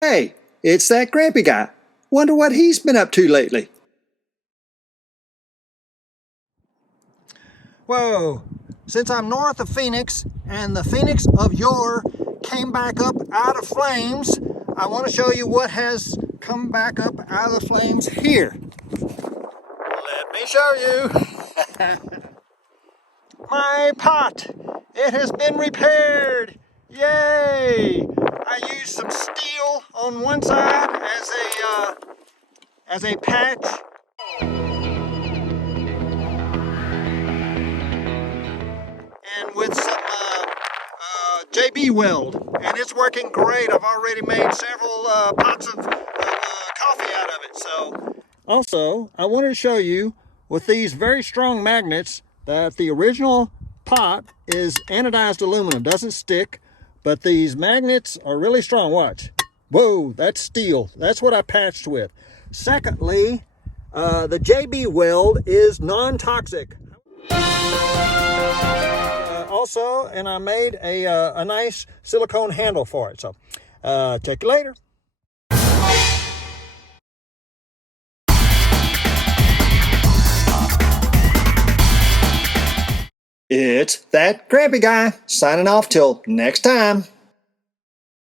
Hey, it's that Grampy guy. Wonder what he's been up to lately. Whoa, since I'm north of Phoenix and the Phoenix of yore came back up out of flames, I want to show you what has come back up out of the flames here. Let me show you. My pot, it has been repaired. Yay! I used some steel on one side as a patch. And with some JB Weld, and it's working great. I've already made several pots of coffee out of it. So, also, I wanted to show you with these very strong magnets that the original pot is anodized aluminum, doesn't stick, but these magnets are really strong. Watch. Whoa, that's steel. That's what I patched with. Secondly, the JB Weld is non-toxic. Also, and I made a nice silicone handle for it. So, check you later. It's that Grampy guy signing off till next time.